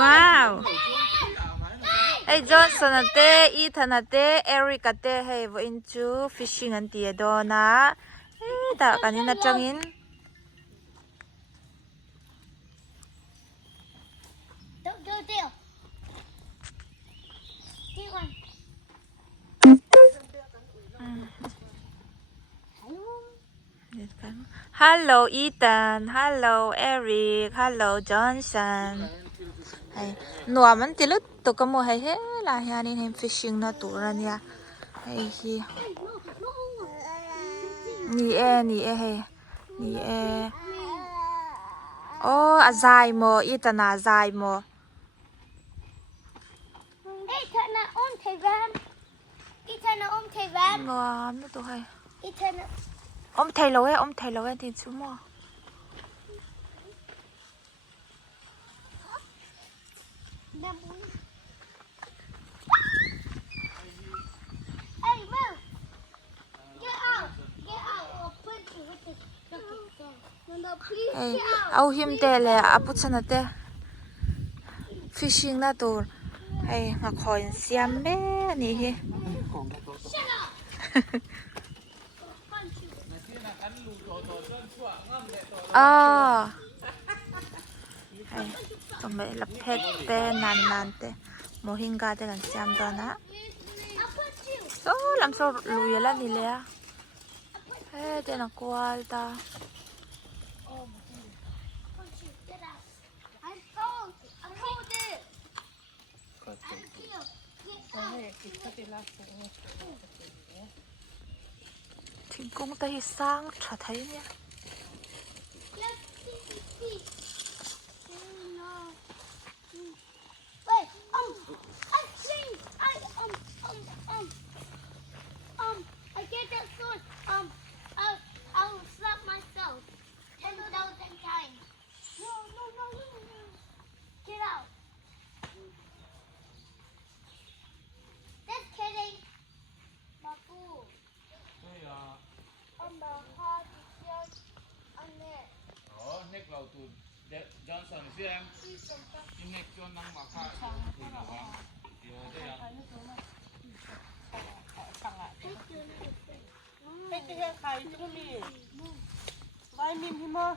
ว้าวไอ้จอห์นสันเต้อีธนาเต้เอริกาเต้ให้วันจูฟิชชิ่งอันตีโดนะแต่กันนี้นะจังอินฮัลโหลอีธานฮัลโหลเอริกฮัลโหลจอห์นสันหนัวมันติลุตกมูให้เฮล่ะฮะนี่ให้ฟิชชิ่งนะตัวนี้ไอ้ฮีนี่เฮ้นี่โอ้อาใจโมอีตานาใจโมอีธนาอมเทวันนัวไม่ตัวให้อีธนาอมเทโลเอ้ที่ชั่วโมงเอาหิมเตะเลยอาปุชนะเตะฟิชชิ่งนะตัวมาคอยเสียมเบ้นี่เฮต้องไปรับเพชรเตะนานเตะโมหิงกาเตะกันเสียมตัวนะโอ้ลำโซ่ลุยแล้วนี่เลยเตะนักกวาลตาทิ้งกุ้งแต่ที่สร้างชัดไทยเนี่ยJohnson xem in next cho năng mà khai thì là điều đây ạ cái khai chỗ này vai mìm thì mơ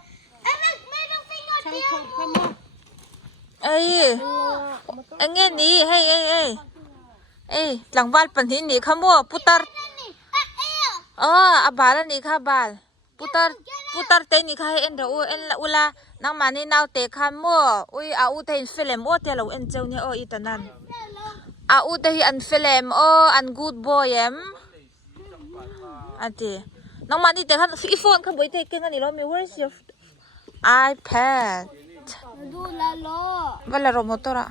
chẳng thuộc phải mơ anh nghe ní lăng bal pan hin ní khamo putar abala ní kha bal putar te ní kha en ro en la ula nang mani naw te khan mo ui a u te film o te lo en cheu ni o itanan a u te hi an film o an good boy ati nang mani te khan phone khan boi te ken ani lo me where's your iPadดูละล้อ wala ro motora